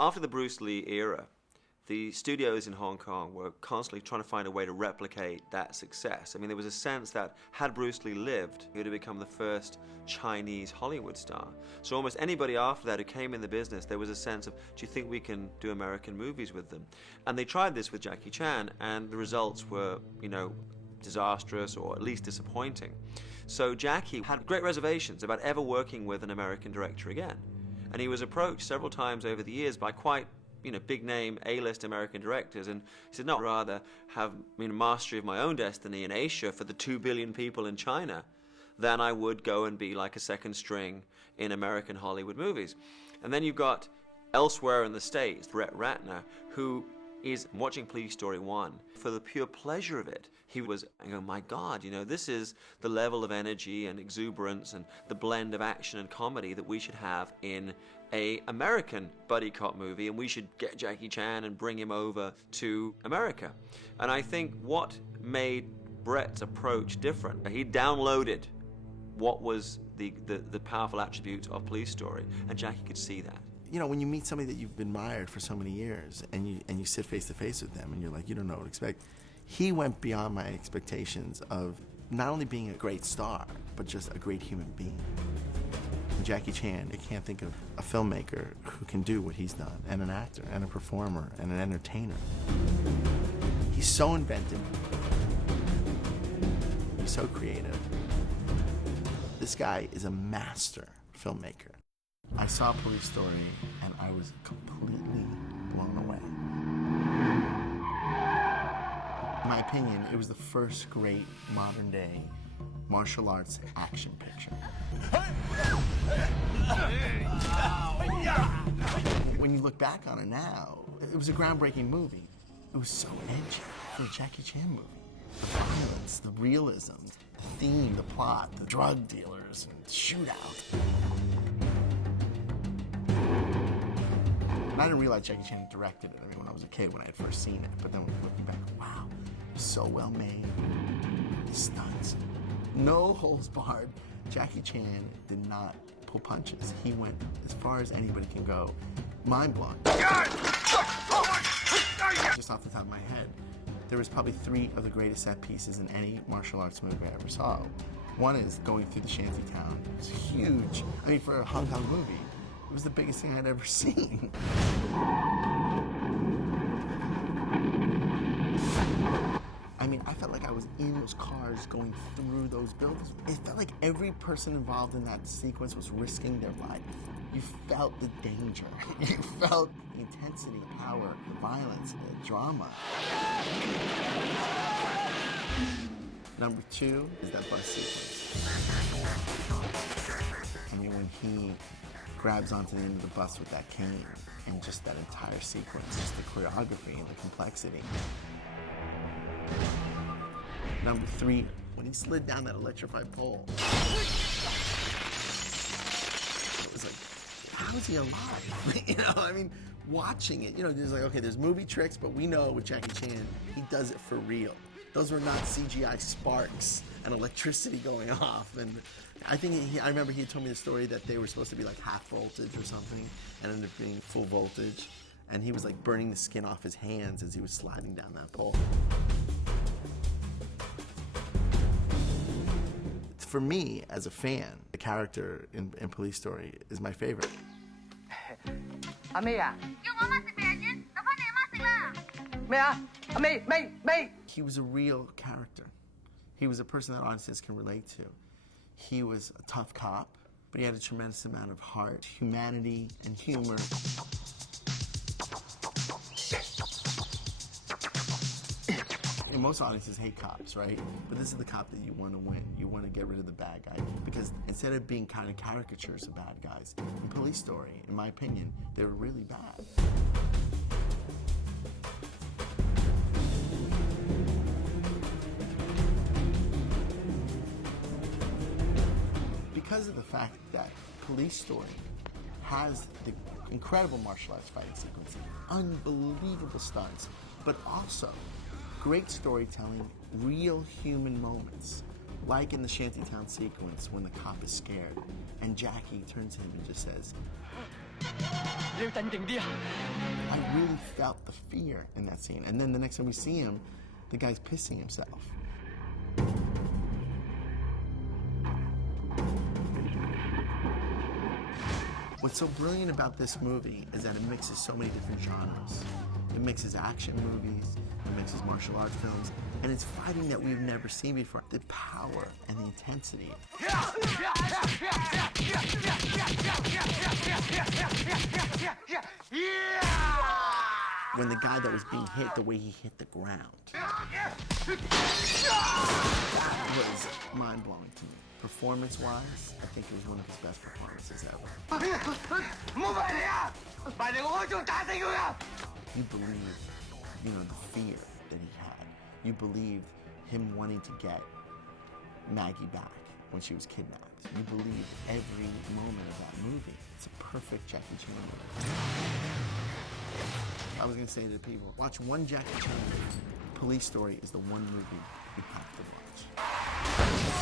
After the Bruce Lee era, the studios in Hong Kong were constantly trying to find a way to replicate that success. I mean, there was a sense that had Bruce Lee lived, he would have become the first Chinese Hollywood star. So almost anybody after that who came in the business, there was a sense of, do you think we can do American movies with them? And they tried this with Jackie Chan, and the results were, you know, disastrous or at least disappointing. So Jackie had great reservations about ever working with an American director again. And he was approached several times over the years by quite, you know, big name A-list American directors, and he said, no, I'd rather have mastery of my own destiny in Asia for the 2 billion people in China than I would go and be like a second string in American Hollywood movies. And then you've got elsewhere in the States, Brett Ratner, who is watching Police Story 1 for the pure pleasure of it. He was going, my God, you know, this is the level of energy and exuberance and the blend of action and comedy that we should have in a American buddy cop movie, and we should get Jackie Chan and bring him over to America. And I think what made Brett's approach different, he downloaded what was the powerful attributes of Police Story, and Jackie could see that. You know, when you meet somebody that you've admired for so many years and you sit face to face with them and you're like, you don't know what to expect. He went beyond my expectations of not only being a great star, but just a great human being. Jackie Chan, I can't think of a filmmaker who can do what he's done, and an actor, and a performer, and an entertainer. He's so inventive. He's so creative. This guy is a master filmmaker. I saw Police Story, and I was completely blown away. In my opinion, it was the first great modern-day martial arts action picture. When you look back on it now, it was a groundbreaking movie. It was so edgy for a Jackie Chan movie. The violence, the realism, the theme, the plot, the drug dealers, and shootout. And I didn't realize Jackie Chan directed it. I mean, when I was a kid, when I had first seen it. But then looking back, wow, it was so well made. The stunts. No holds barred. Jackie Chan did not pull punches. He went as far as anybody can go. Mind blowing. Just off the top of my head, there was probably 3 of the greatest set pieces in any martial arts movie I ever saw. One is going through the shanty town. It's huge. I mean, for a Hong Kong movie, it was the biggest thing I'd ever seen. I mean, I felt like I was in those cars going through those buildings. It felt like every person involved in that sequence was risking their life. You felt the danger. You felt the intensity, the power, the violence, the drama. Number 2 is that bus sequence. I mean, when he grabs onto the end of the bus with that cane, and just that entire sequence, just the choreography and the complexity. Number 3, when he slid down that electrified pole. It was like, how is he alive? You know, I mean, watching it, you know, there's like, okay, there's movie tricks, but we know with Jackie Chan, he does it for real. Those were not CGI sparks and electricity going off. And I think I remember he told me the story that they were supposed to be like half voltage or something, and ended up being full voltage. And he was like burning the skin off his hands as he was sliding down that pole. For me, as a fan, the character in Police Story is my favorite. He was a real character. He was a person that audiences can relate to. He was a tough cop, but he had a tremendous amount of heart, humanity, and humor. And most audiences hate cops, right? But this is the cop that you want to win. You want to get rid of the bad guy. Because instead of being kind of caricatures of bad guys, in Police Story, in my opinion, they were really bad. Because of the fact that Police Story has the incredible martial arts fighting sequences, unbelievable stunts, but also great storytelling, real human moments, like in the shantytown sequence when the cop is scared and Jackie turns to him and just says, I really felt the fear in that scene. And then the next time we see him, the guy's pissing himself. What's so brilliant about this movie is that it mixes so many different genres. It mixes action movies, it mixes martial arts films, and it's fighting that we've never seen before. The power and the intensity. When the guy that was being hit, the way he hit the ground. That was mind-blowing to me. Performance-wise, I think it was one of his best performances ever. You believe, the fear that he had. You believed him wanting to get Maggie back when she was kidnapped. You believed every moment of that movie. It's a perfect Jackie Chan movie. I was gonna say to people, watch one Jackie Chan movie. Police Story is the one movie you have to watch.